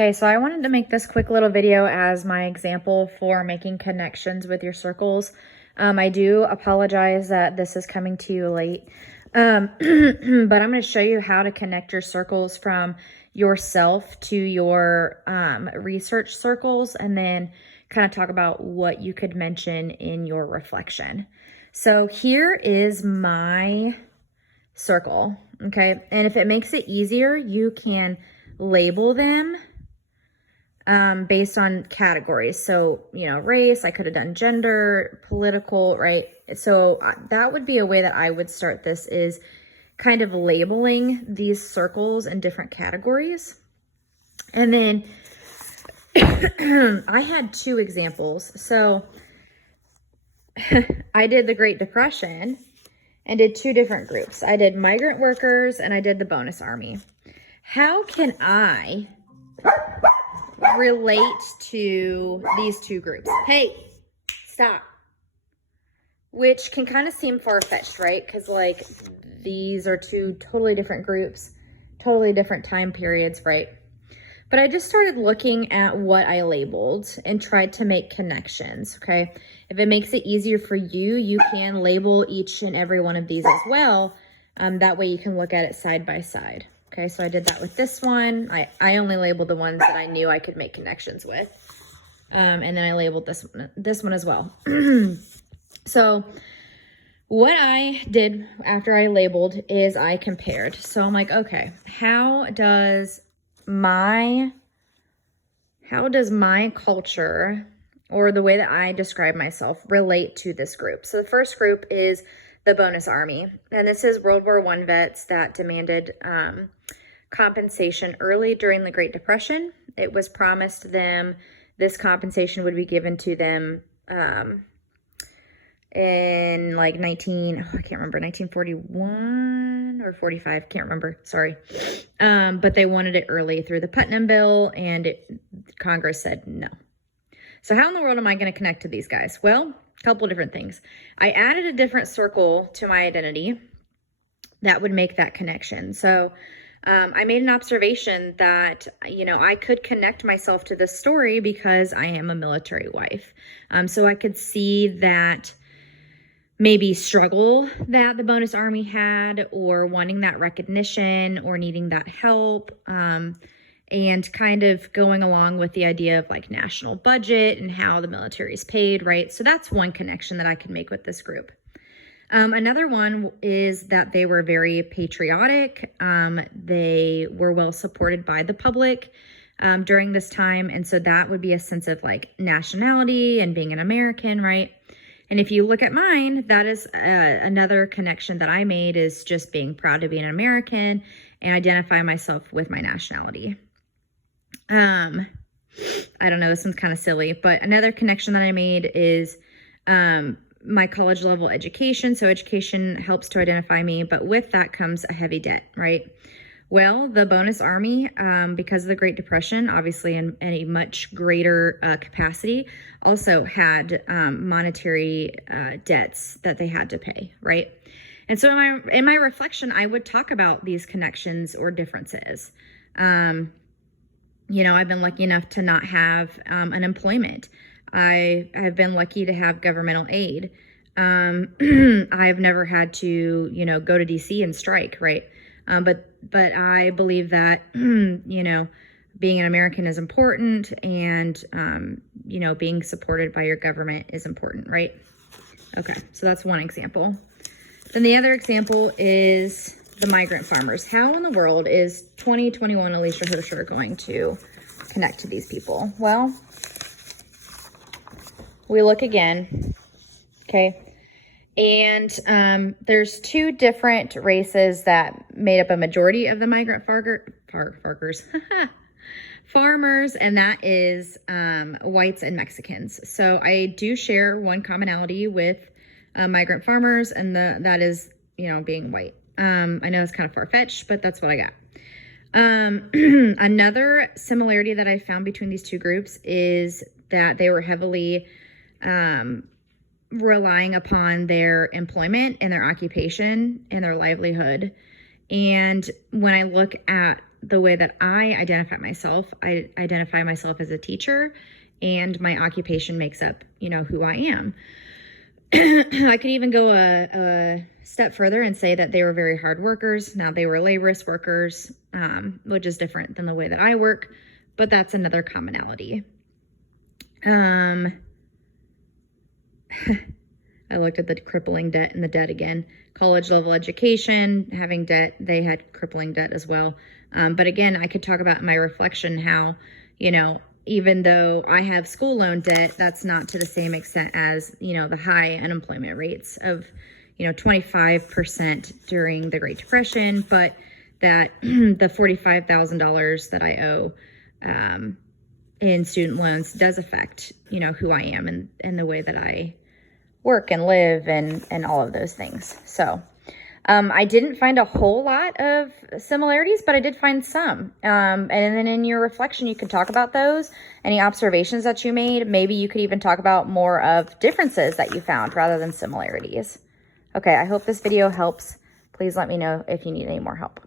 Okay, so I wanted to make this quick little video as my example for making connections with your circles. I do apologize that this is coming to you late, but I'm going to show you how to connect your circles from yourself to your research circles, and then kind of talk about what you could mention in your reflection. So here is my circle, okay? And if it makes it easier, you can label them based on categories. So, race, I could have done gender, political, right? So that would be a way that I would start this, is kind of labeling these circles in different categories. And then I had two examples. So I did the Great Depression and did two different groups. I did migrant workers and I did the bonus army. How can I relate to these two groups? Hey, stop. Which can kind of seem far-fetched, right? Because like these are two totally different groups, totally different time periods, right? But I just started looking at what I labeled and tried to make connections, okay? If it makes it easier for you, you can label each and every one of these as well. That way you can look at it side by side. Okay, so I did that with this one. I only labeled the ones that I knew I could make connections with. And then I labeled this one as well. So what I did after I labeled is I compared. So I'm like, okay, how does my culture, or the way that I describe myself, relate to this group? So the first group is the bonus army. And this is World War I vets that demanded compensation early during the Great Depression. It was promised them this compensation would be given to them in like 1941 or 45, can't remember, sorry. But they wanted it early through the Putnam Bill, and Congress said no. So how in the world am I going to connect to these guys? Well, a couple of different things. I added a different circle to my identity that would make that connection. So I made an observation that, I could connect myself to this story because I am a military wife. So I could see that maybe struggle that the bonus army had, or wanting that recognition, or needing that help, and kind of going along with the idea of like national budget and how the military is paid, right? So that's one connection that I could make with this group. Another one is that they were very patriotic. They were well supported by the public during this time. And so that would be a sense of like nationality and being an American, right? And if you look at mine, that is another connection that I made, is just being proud to be an American and identify myself with my nationality. I don't know, this one's kind of silly, but another connection that I made is my college level education. So education helps to identify me, but with that comes a heavy debt, right? Well, the bonus army, because of the Great Depression, obviously in a much greater capacity, also had monetary debts that they had to pay, right? And so in my reflection, I would talk about these connections or differences. I've been lucky enough to not have unemployment. I have been lucky to have governmental aid. I've never had to, go to DC and strike, right? But I believe that, being an American is important, and, being supported by your government is important, right? Okay, so that's one example. Then the other example is the migrant farmers. How in the world is 2021 Alicia Herscher going to connect to these people? Well, we look again, okay? And there's two different races that made up a majority of the migrant farmers, and that is whites and Mexicans. So I do share one commonality with migrant farmers, and that is, being white. I know it's kind of far-fetched, but that's what I got. Another similarity that I found between these two groups is that they were heavily relying upon their employment and their occupation and their livelihood. And when I look at the way that I identify myself as a teacher, and my occupation makes up, who I am. I could even go a step further and say that they were very hard workers. Now, they were laborious workers, which is different than the way that I work, but that's another commonality. I looked at the crippling debt and the debt again. College level education, having debt, they had crippling debt as well. But again, I could talk about my reflection how, even though I have school loan debt, that's not to the same extent as, the high unemployment rates of, 25% during the Great Depression, but that the $45,000 that I owe in student loans does affect, who I am and the way that I work and live and all of those things. So I didn't find a whole lot of similarities, but I did find some. And then in your reflection, you could talk about those, any observations that you made. Maybe you could even talk about more of differences that you found rather than similarities. Okay, I hope this video helps. Please let me know if you need any more help.